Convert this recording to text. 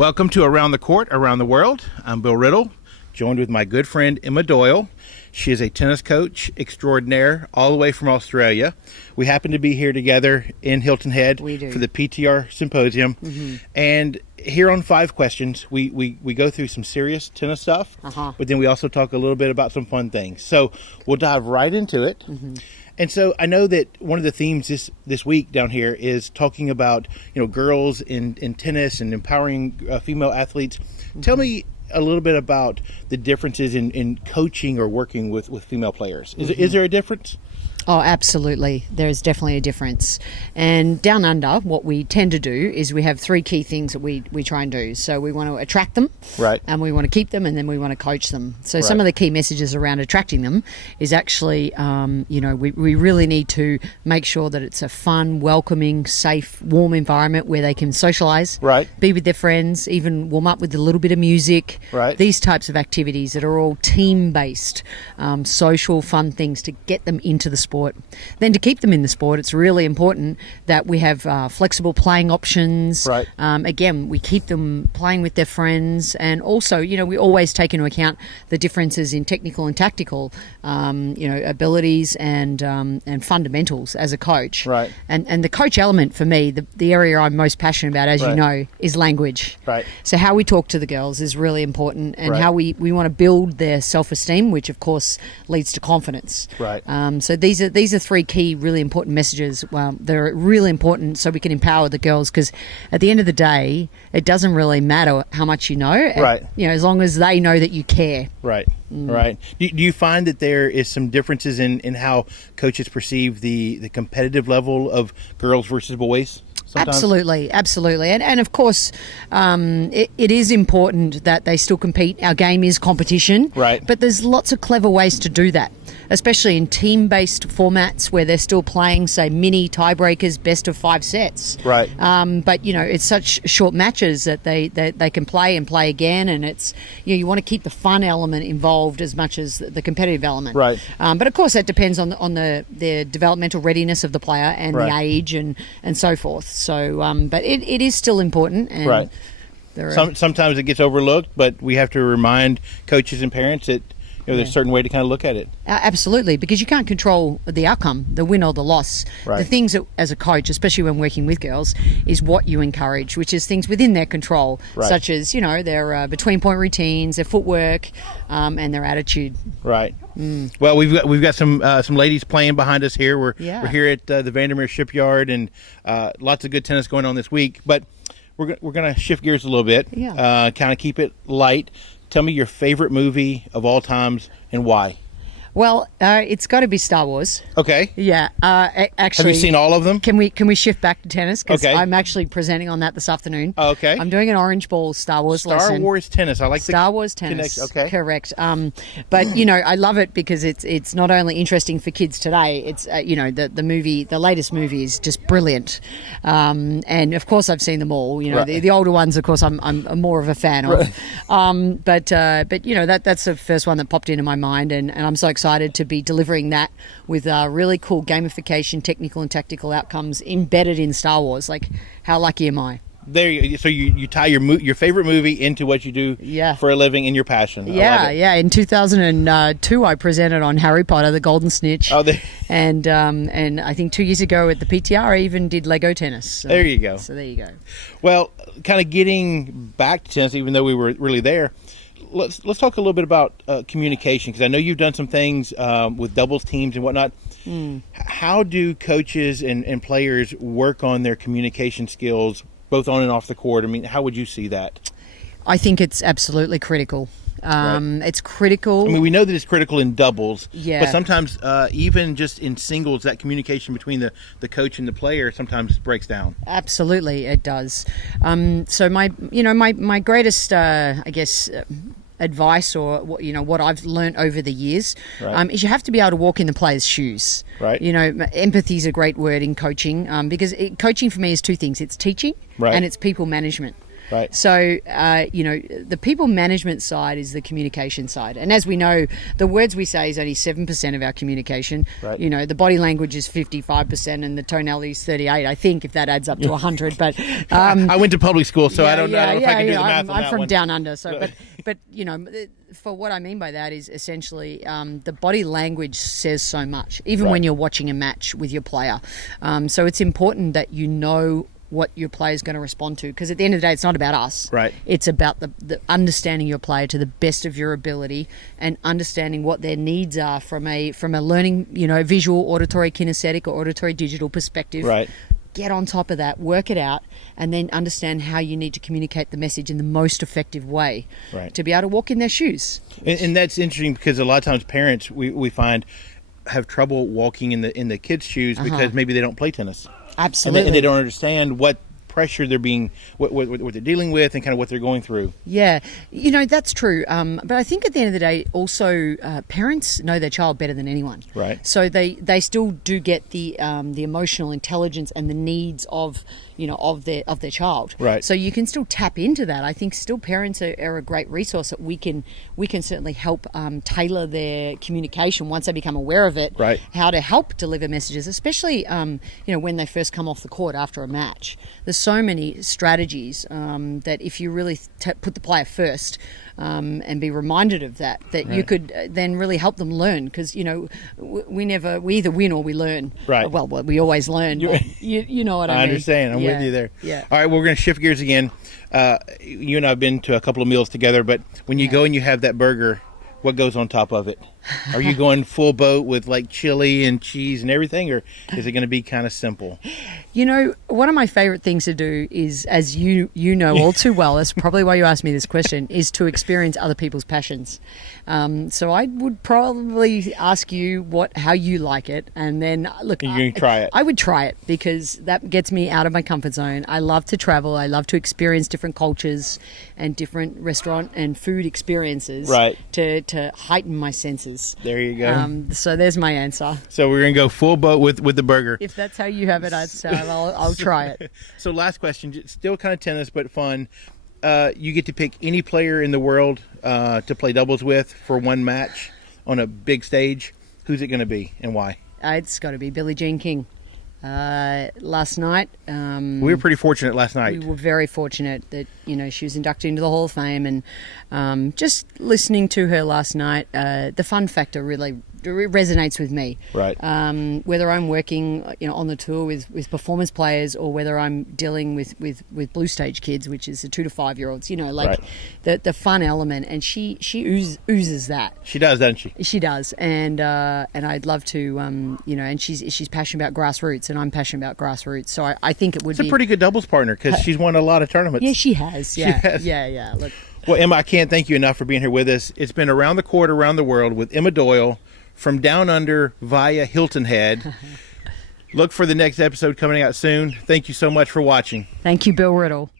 Welcome to Around the Court, Around the World. I'm Bill Riddle, joined with my good friend Emma Doyle. She is a tennis coach extraordinaire all the way from Australia. We happen to be here together in Hilton Head for the PTR Symposium. Mm-hmm. And here on 5 Questions, we go through some serious tennis stuff, but then we also talk a little bit about some fun things. So we'll dive right into it. Mm-hmm. And so I know that one of the themes this week down here is talking about, girls in tennis and empowering female athletes. Mm-hmm. Tell me a little bit about the differences in coaching or working with female players. Is there a difference? Oh, absolutely. There's definitely a difference. And down under, what we tend to do is we have 3 key things that we try and do. So we want to attract them, right, and we want to keep them, and then we want to coach them. So some of the key messages around attracting them is actually, we really need to make sure that it's a fun, welcoming, safe, warm environment where they can socialise, right, be with their friends, even warm up with a little bit of music, right. These types of activities that are all team-based, social, fun things to get them into the sport. Then to keep them in the sport, it's really important that we have flexible playing options. Right. Again, we keep them playing with their friends, and also, we always take into account the differences in technical and tactical, abilities and fundamentals as a coach. Right. And the coach element for me, the area I'm most passionate about, as you know, is language. Right. So how we talk to the girls is really important, and how we want to build their self-esteem, which of course leads to confidence. Right. So these are 3 key really important messages. They're really important so we can empower the girls, because at the end of the day, it doesn't really matter how much you know, right? As long as they know that you care. Right. Right. Do you find that there is some differences in how coaches perceive the competitive level of girls versus boys? Sometimes? Absolutely. And of course, it is important that they still compete. Our game is competition. Right. But there's lots of clever ways to do that, especially in team-based formats where they're still playing, say, mini tiebreakers, best of 5 sets. Right. But, it's such short matches that they can play and play again, and it's, you want to keep the fun element involved as much as the competitive element. Right. But, of course, that depends on the developmental readiness of the player and the age and so forth. So, but it is still important. And right. Sometimes it gets overlooked, but we have to remind coaches and parents that there's a certain way to kind of look at it. Absolutely, because you can't control the outcome, the win or the loss. Right. The things that, as a coach, especially when working with girls, is what you encourage, which is things within their control, such as, their between-point routines, their footwork, and their attitude. Right. Well, we've got some ladies playing behind us here. We're here at the Vandermeer Shipyard, and lots of good tennis going on this week. But we're going to shift gears a little bit, kind of keep it light. Tell me your favorite movie of all times and why. Well, it's got to be Star Wars. Okay. Yeah. Actually, have you seen all of them? Can we shift back to tennis? Because okay. I'm actually presenting on that this afternoon. Okay. I'm doing an Orange Ball Star Wars lesson. Star Wars tennis. I like Star Wars tennis. Okay. Correct. But I love it because it's not only interesting for kids today. It's the movie, the latest movie is just brilliant. And of course I've seen them all. The older ones, of course, I'm more of a fan of. But that's the first one that popped into my mind, and I'm so excited to be delivering that with really cool gamification, technical and tactical outcomes embedded in Star Wars. Like, how lucky am I? There, so you tie your favorite movie into what you do for a living and your passion. Yeah. In 2002, I presented on Harry Potter, the Golden Snitch. And I think 2 years ago at the PTR, I even did Lego tennis. So, there you go. So there you go. Well, kind of getting back to tennis, even though we were really there. Let's talk a little bit about communication, because I know you've done some things with doubles teams and whatnot. How do coaches and players work on their communication skills, both on and off the court? I mean, how would you see that? I think it's absolutely critical. It's critical. I mean, we know that it's critical in doubles, but sometimes even just in singles, that communication between the coach and the player sometimes breaks down. Absolutely, it does. So my greatest, advice, or what I've learned over the years, is you have to be able to walk in the player's shoes. Right. Empathy is a great word in coaching, because coaching for me is 2 things: it's teaching and it's people management. Right. So, the people management side is the communication side. And as we know, the words we say is only 7% of our communication. Right. The body language is 55% and the tonality is 38, I think, if that adds up to 100. But I went to public school, so I don't know if I can do the math on that I'm from one. down under. So, Right. but for what I mean by that is essentially the body language says so much, even Right. when you're watching a match with your player. So it's important that you know what your player is going to respond to, because at the end of the day, it's not about us. Right. It's about the understanding your player to the best of your ability and understanding what their needs are from a learning, visual, auditory, kinesthetic, or auditory digital perspective. Right. Get on top of that, work it out, and then understand how you need to communicate the message in the most effective way Right. to be able to walk in their shoes. And that's interesting, because a lot of times parents, we find, have trouble walking in the kids' shoes because maybe they don't play tennis. Absolutely. And they don't understand what pressure they're being, what they're dealing with, and kind of what they're going through. Yeah, that's true. But I think at the end of the day, also parents know their child better than anyone. Right. So they still do get the emotional intelligence and the needs of of their child. Right. So you can still tap into that. I think still parents are a great resource that we can certainly help tailor their communication once they become aware of it. Right. How to help deliver messages, especially when they first come off the court after a match. There's so many strategies that if you really put the player first and be reminded of that Right. you could then really help them learn, because we either win or we learn. Right. Well, we always learn. But you know what I mean. I understand. I'm with you there. Yeah. All right, we're going to shift gears again. You and I have been to a couple of meals together, but when you go and you have that burger, what goes on top of it? Are you going full boat with like chili and cheese and everything, or is it going to be kind of simple? One of my favorite things to do is, as you know all too well, that's probably why you asked me this question, is to experience other people's passions. So I would probably ask you how you like it, and then look. You're going to try it. I would try it, because that gets me out of my comfort zone. I love to travel. I love to experience different cultures and different restaurant and food experiences. Right. To heighten my senses. There you go. So there's my answer. So we're going to go full boat with the burger. If that's how you have it, I'd say I'll try it. So last question, still kind of tennis, but fun. You get to pick any player in the world to play doubles with for one match on a big stage. Who's it going to be and why? It's got to be Billie Jean King. Last night, We were pretty fortunate last night. we were very fortunate that she was inducted into the Hall of Fame, and just listening to her last night, the fun factor really resonates with me. Right. Whether I'm working on the tour with performance players, or whether I'm dealing with blue stage kids, which is the 2 to 5 year olds, Right. the fun element, and she oozes that. She does, doesn't she? She does, and I'd love to, and she's passionate about grassroots, and I'm passionate about grassroots. So I think it would It's be a pretty good doubles partner, because she's won a lot of tournaments. Yeah, she has. Yeah, has. yeah. Look, Well, Emma, I can't thank you enough for being here with us. It's been Around the Court, Around the World with Emma Doyle from Down Under via Hilton Head. Look for the next episode coming out soon. Thank you so much for watching. thank you, Bill Riddle.